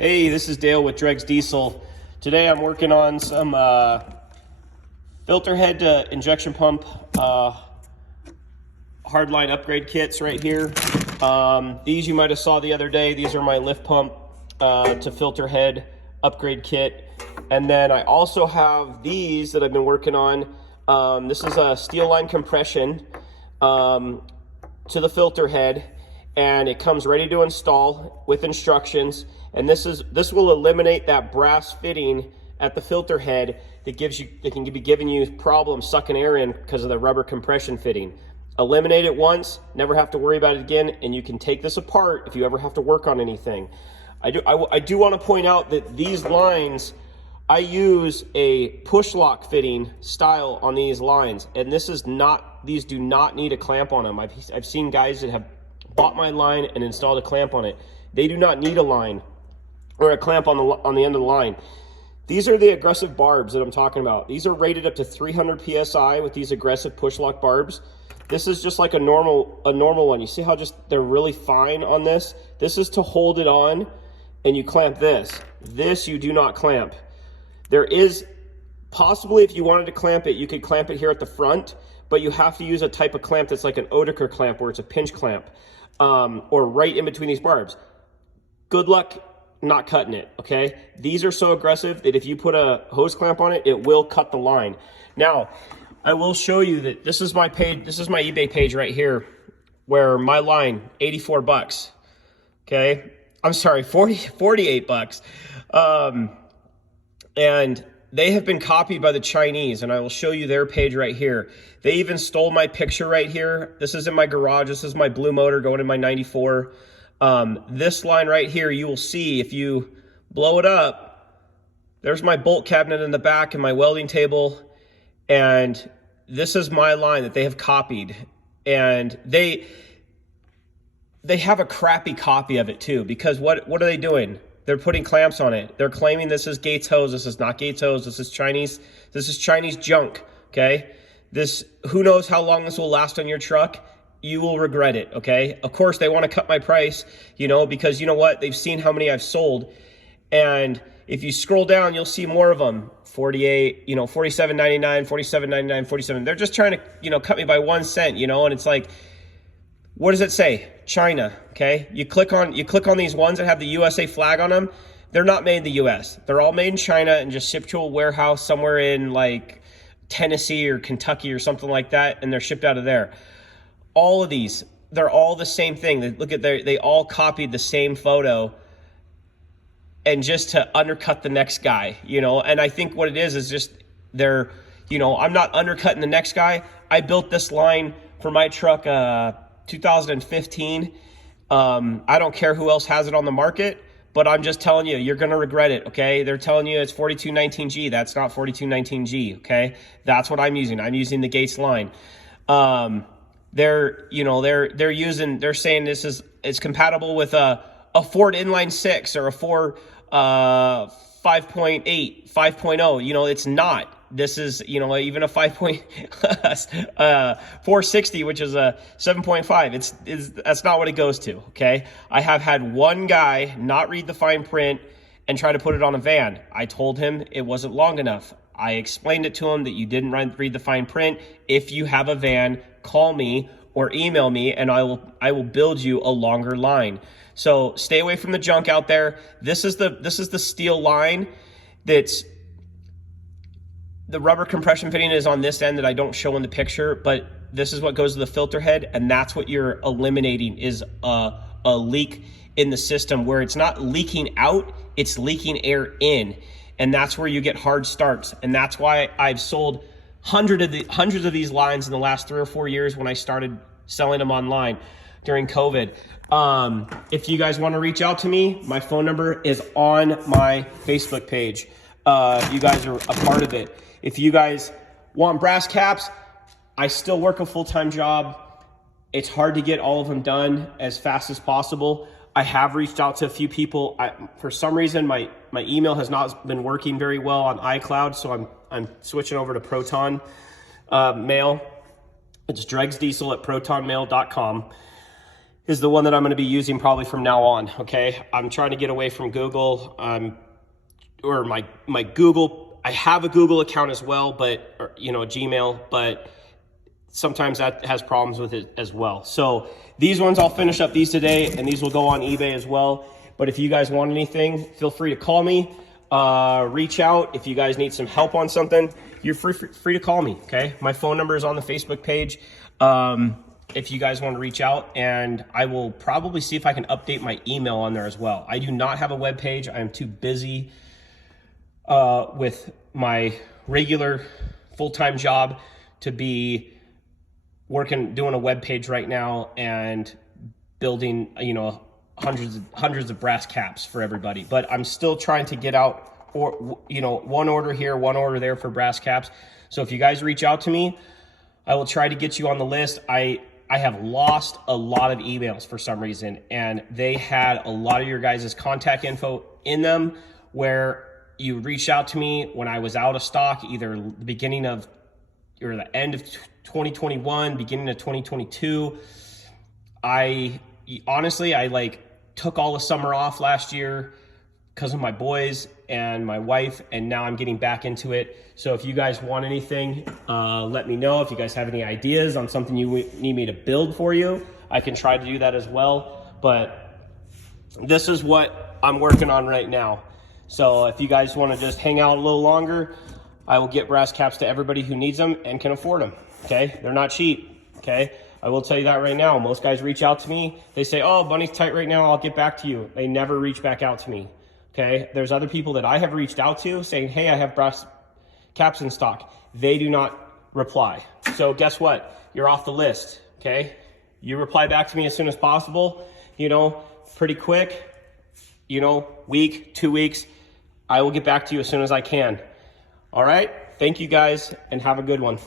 Hey, this is Dale with Dregs Diesel. Today I'm working on some filter head to injection pump hardline upgrade kits right here. These you might have saw the other day. These are my lift pump to filter head upgrade kit. And then I also have these that I've been working on. This is a steel line compression to the filter head, and it comes ready to install with instructions. And this will eliminate that brass fitting at the filter head that can be giving you problems sucking air in because of the rubber compression fitting. Eliminate it once, never have to worry about it again, and you can take this apart if you ever have to work on anything. I do want to point out that these lines, I use a push lock fitting style on these lines, and these do not need a clamp on them. I've seen guys that have bought my line and installed a clamp on it. They do not need a line or a clamp on the end of the line. These are the aggressive barbs that I'm talking about. These are rated up to 300 PSI with these aggressive push lock barbs. This is just like a normal one. You see how they're really fine on this? This is to hold it on and you clamp this. This you do not clamp. There is possibly, if you wanted to clamp it, you could clamp it here at the front, but you have to use a type of clamp that's like an Oetiker clamp where it's a pinch clamp, or right in between these barbs. Good luck not cutting it, okay? These are so aggressive that if you put a hose clamp on it, it will cut the line. Now, I will show you that this is my page, this is my eBay page right here, where my line, 84 bucks, okay? I'm sorry, 48 bucks. And they have been copied by the Chinese, and I will show you their page right here. They even stole my picture right here. This is in my garage. This is my blue motor going in my 94. This line right here, you will see if you blow it up, there's my bolt cabinet in the back and my welding table. And this is my line that they have copied. And they have a crappy copy of it too, because what are they doing? They're putting clamps on it. They're claiming this is Gates hose. This is not Gates hose. This is Chinese junk, okay? Who knows how long this will last on your truck? You will regret it, okay? Of course, they want to cut my price, because you know what? They've seen how many I've sold. And if you scroll down, you'll see more of them. 48, $47.99, $47.99, $47. They're just trying to, cut me by 1 cent, and it's like, what does it say? China, okay? You click on these ones that have the USA flag on them. They're not made in the US. They're all made in China and just shipped to a warehouse somewhere in like Tennessee or Kentucky or something like that, and they're shipped out of there. All of these, they're all the same thing. They all copied the same photo, and just to undercut the next guy, and I think what it is just they're, I'm not undercutting the next guy. I built this line for my truck 2015. I don't care who else has it on the market, but I'm just telling you, you're going to regret it, okay? They're telling you it's 4219G. That's not 4219G, okay? That's what I'm using. I'm using the Gates line. They're saying it's compatible with a Ford inline 6 or a Ford 5.8, 5.0. It's not. This is, even a 460, which is a 7.5. That's not what it goes to, okay? I have had one guy not read the fine print and try to put it on a van. I told him it wasn't long enough. I explained it to him that you didn't read the fine print. If you have a van, call me or email me, and I will build you a longer line. So stay away from the junk out there. This is the steel line that's the rubber compression fitting is on this end that I don't show in the picture, but this is what goes to the filter head, and that's what you're eliminating is a leak in the system where it's not leaking out, it's leaking air in, and that's where you get hard starts. And that's why I've sold hundreds of these lines in the last 3 or 4 years when I started selling them online during COVID. If you guys want to reach out to me, my phone number is on my Facebook page. You guys are a part of it. If you guys want brass caps, I still work a full-time job. It's hard to get all of them done as fast as possible. I have reached out to a few people. For some reason, my email has not been working very well on iCloud, so I'm switching over to Proton Mail. It's dregsdiesel@protonmail.com. is the one that I'm going to be using probably from now on. Okay, I'm trying to get away from Google, or my Google. I have a Google account as well, but Gmail, but sometimes that has problems with it as well. So these ones, I'll finish up these today, and these will go on eBay as well. But if you guys want anything, feel free to call me, reach out. If you guys need some help on something, you're free to call me, okay? My phone number is on the Facebook page. If you guys want to reach out, and I will probably see if I can update my email on there as well. I do not have a web page. I am too busy with my regular full-time job to be doing a web page right now and building, hundreds of brass caps for everybody. But I'm still trying to get out, one order here, one order there for brass caps. So if you guys reach out to me, I will try to get you on the list. I have lost a lot of emails for some reason, and they had a lot of your guys' contact info in them where you reached out to me when I was out of stock, either the beginning of or the end of 2021, beginning of 2022. I took all the summer off last year because of my boys and my wife, and now I'm getting back into it. So if you guys want anything, let me know. If you guys have any ideas on something you need me to build for you, I can try to do that as well. But this is what I'm working on right now. So if you guys want to just hang out a little longer, I will get brass caps to everybody who needs them and can afford them, okay? They're not cheap, okay? I will tell you that right now. Most guys reach out to me. They say, oh, Bunny's tight right now, I'll get back to you. They never reach back out to me, okay? There's other people that I have reached out to saying, hey, I have brass caps in stock. They do not reply. So guess what? You're off the list, okay? You reply back to me as soon as possible, pretty quick, week, 2 weeks. I will get back to you as soon as I can. All right? Thank you guys, and have a good one.